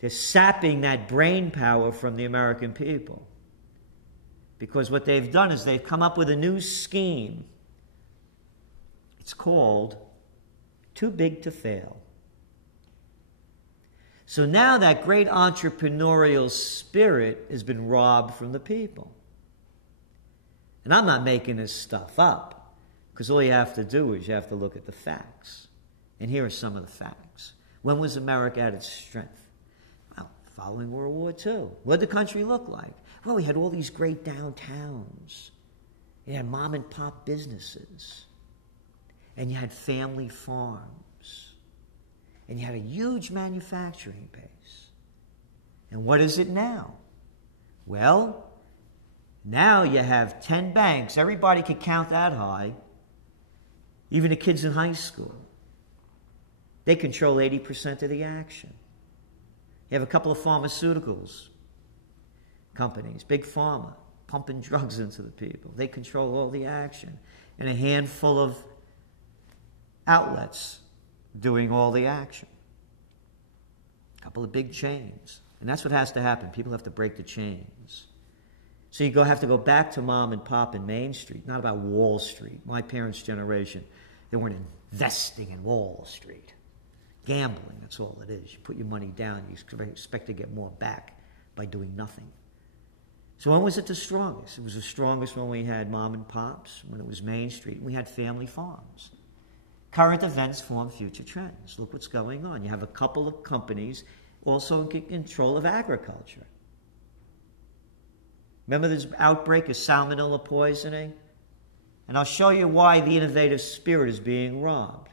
They're sapping that brain power from the American people. Because what they've done is they've come up with a new scheme. It's called Too Big to Fail. So now that great entrepreneurial spirit has been robbed from the people. And I'm not making this stuff up, because all you have to do is you have to look at the facts. And here are some of the facts. When was America at its strength? Well, following World War II. What did the country look like? Well, we had all these great downtowns. You had mom and pop businesses. And you had family farms. And you had a huge manufacturing base. And what is it now? Well, now you have 10 banks. Everybody can count that high. Even the kids in high school. They control 80% of the action. You have a couple of pharmaceuticals companies, big pharma, pumping drugs into the people. They control all the action. And a handful of outlets doing all the action. A couple of big chains. And that's what has to happen. People have to break the chains. So you have to go back to mom and pop in Main Street, not about Wall Street. My parents' generation, they weren't investing in Wall Street. Gambling, that's all it is. You put your money down, you expect to get more back by doing nothing. So when was it the strongest? It was the strongest when we had mom and pops, when it was Main Street. We had family farms. Current events form future trends. Look what's going on. You have a couple of companies also in control of agriculture. Remember this outbreak of salmonella poisoning? And I'll show you why the innovative spirit is being robbed.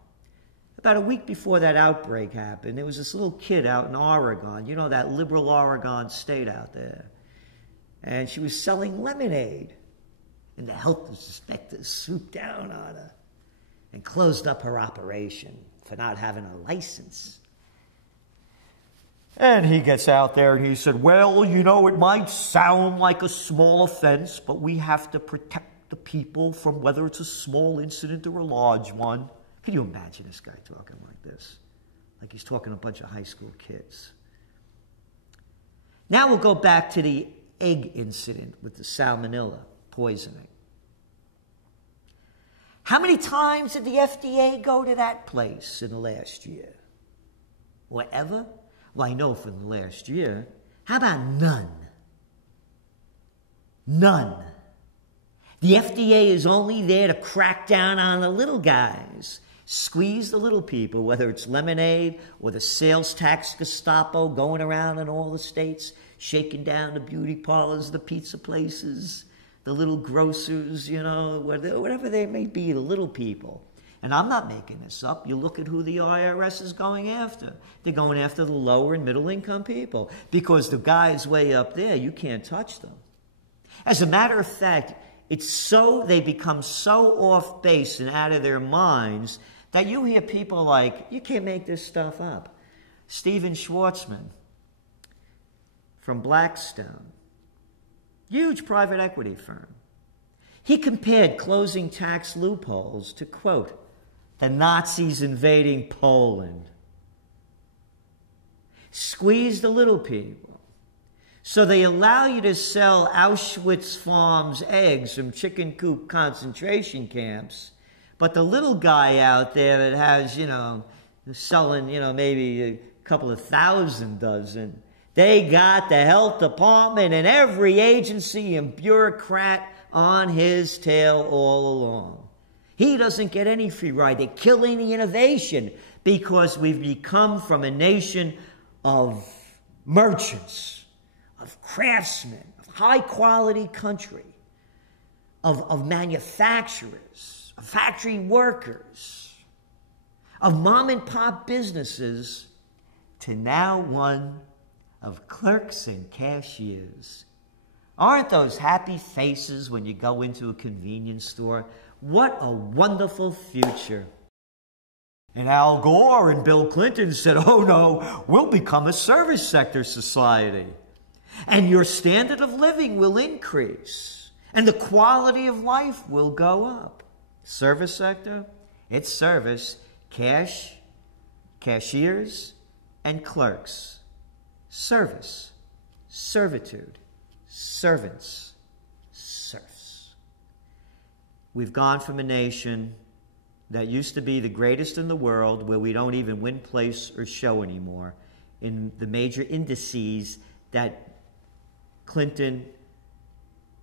About a week before that outbreak happened, there was this little kid out in Oregon, you know, that liberal Oregon state out there. And she was selling lemonade. And the health inspectors swooped down on her and closed up her operation for not having a license. And he gets out there and he said, well, you know, it might sound like a small offense, but we have to protect the people from whether it's a small incident or a large one. Can you imagine this guy talking like this? Like he's talking to a bunch of high school kids. Now we'll go back to the egg incident with the salmonella poisoning. How many times did the FDA go to that place in the last year? Whatever? Well, I know for the last year. How about none? None. The FDA is only there to crack down on the little guys. Squeeze the little people, whether it's lemonade or the sales tax Gestapo going around in all the states, shaking down the beauty parlors, the pizza places, the little grocers, you know, whatever they may be, the little people. And I'm not making this up. You look at who the IRS is going after. They're going after the lower and middle income people because the guys way up there, you can't touch them. As a matter of fact, they become so off base and out of their minds that you hear people like, you can't make this stuff up. Steven Schwartzman from Blackstone, huge private equity firm. He compared closing tax loopholes to, quote, the Nazis invading Poland. Squeeze the little people. So they allow you to sell Auschwitz Farms eggs from chicken coop concentration camps, but the little guy out there that has, you know, selling, you know, maybe a couple of thousand dozen, they got the health department and every agency and bureaucrat on his tail all along. He doesn't get any free ride. They're killing the innovation because we've become from a nation of merchants, of craftsmen, of high-quality country, of manufacturers, of factory workers, of mom-and-pop businesses, to now one of clerks and cashiers. Aren't those happy faces when you go into a convenience store? What a wonderful future. And Al Gore and Bill Clinton said, oh no, we'll become a service sector society. And your standard of living will increase. And the quality of life will go up. Service sector, it's service, cash, cashiers, and clerks. service, servitude, servants, serfs. We've gone from a nation that used to be the greatest in the world, where we don't even win place or show anymore, in the major indices that Clinton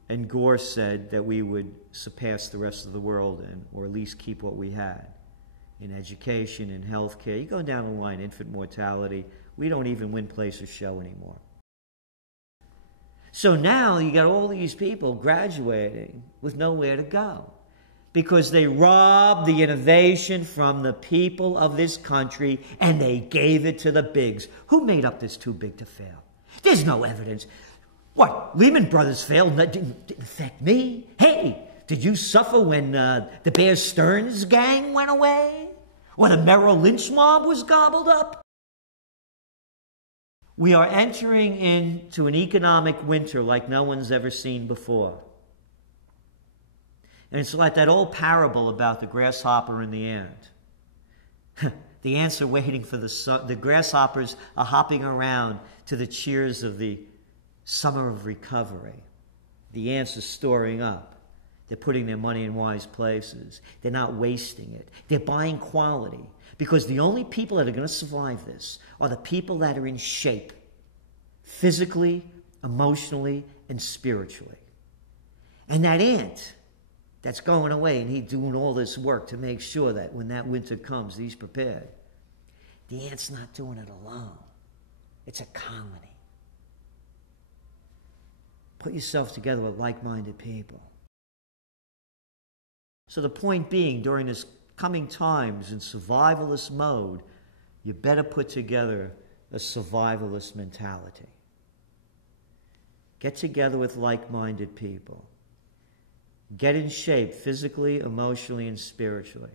and Gore said that we would surpass the rest of the world in, or at least keep what we had. In education, in healthcare, you go down the line, infant mortality, we don't even win place or show anymore. So now you got all these people graduating with nowhere to go, because they robbed the innovation from the people of this country and they gave it to the bigs. Who made up this too big to fail? There's no evidence. What, Lehman Brothers failed? Didn't affect me? Hey, did you suffer when the Bear Stearns gang went away? Or the Merrill Lynch mob was gobbled up? We are entering into an economic winter like no one's ever seen before. And it's like that old parable about the grasshopper and the ant. The ants are waiting for the sun. The grasshoppers are hopping around to the cheers of the summer of recovery. The ants are storing up. They're putting their money in wise places. They're not wasting it. They're buying quality. Because the only people that are going to survive this are the people that are in shape, physically, emotionally, and spiritually. And that ant that's going away, and he's doing all this work to make sure that when that winter comes, he's prepared. The ant's not doing it alone. It's a colony. Put yourself together with like-minded people. So the point being, during this coming times in survivalist mode, you better put together a survivalist mentality. Get together with like-minded people. Get in shape physically, emotionally, and spiritually.